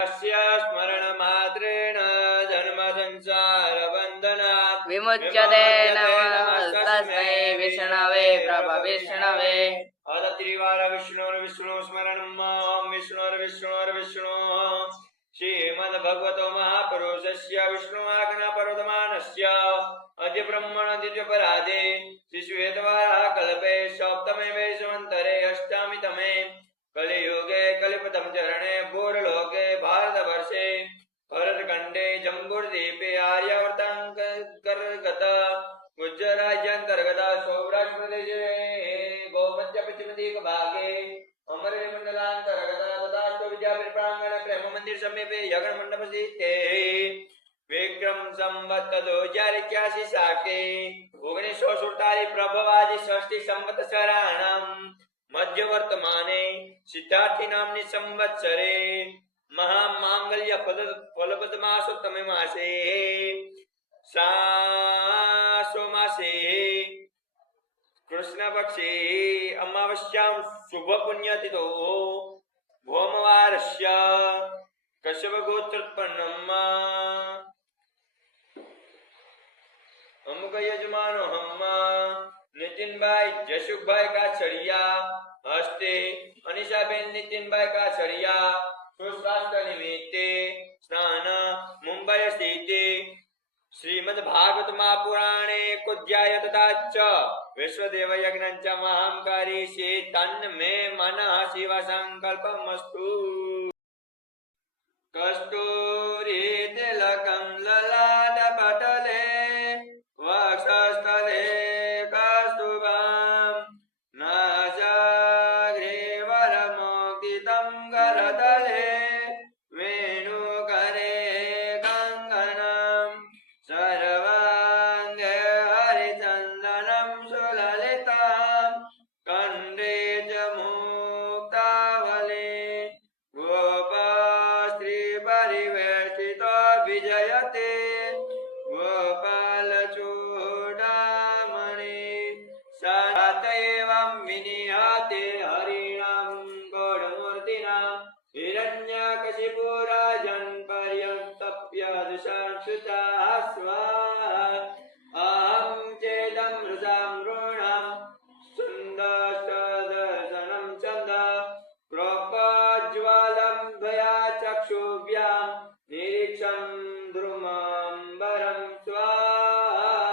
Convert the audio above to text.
स्मरण मात्रेण जन्म संसार बंधनात् विमुच्यते नमस्तस्मै विष्णवे प्रभविष्णवे। त्रिवार विष्णु स्मरणं विष्णु श्रीमद्भगवतो महापुरुषस्य विष्णुवाग्ना पर्वतमानस्य अद्य ब्रह्मण द्वितीयपराधे श्रीश्वेतवाराह कल्पे सप्तमे वैश्वन्तरे अष्टामी तमे कलियुगे कलिपतम चरणे भूर्लोके भारतवर्षे भरतखण्डे जम्बूद्वीपे आर्यावर्तान्तर्गत गुजराज्यान्तर्गत सौराष्ट्रप्रदेशे गोमध्यपश्चिमदिग्भागे अमरमण्डलान्तर्गत तथा विद्यापीठप्राङ्गणे प्रेममन्दिर समीपे यज्ञमण्डपस्थिते विक्रम संवत 2081 साके 1947 प्रभवादि षष्ठी संवत्सराणां मध्य वर्तमाने सिद्धार्थी नामनी संवत्सरे महामांगल्य फलपद मासोत्तमे मासे सासो मासे कृष्ण पक्षे अमावस्यां शुभ पुण्यतिथो भौमवारस्य कश्यप गोत्रोत्पन्नम् अमुक यजमानो हम नितिन भाई जसुख भाई का छड़िया हस्ते अनिशाबेन नितिन भाई का छड़िया सुस्वास्थ्य निमित्ते स्नान मुंबई स्थिते श्रीमद् भागवत महापुराणे कुध्याय तथा च विश्वदेव यज्ञांच्या महांकारी से तन्न में मनः शिव संकल्पमस्तु कस्तूरी तिलकं ललाटपटले वक्षस्थले कस्तुभं नासाग्रीवरमुक्तितं करतले वेणुकरे कङ्कणं सर्वाङ्गे हरिचन्दनं सुललितं कण्ठे च मुक्तावली परिवेष्टितो विजयते गोपाल चूडामणि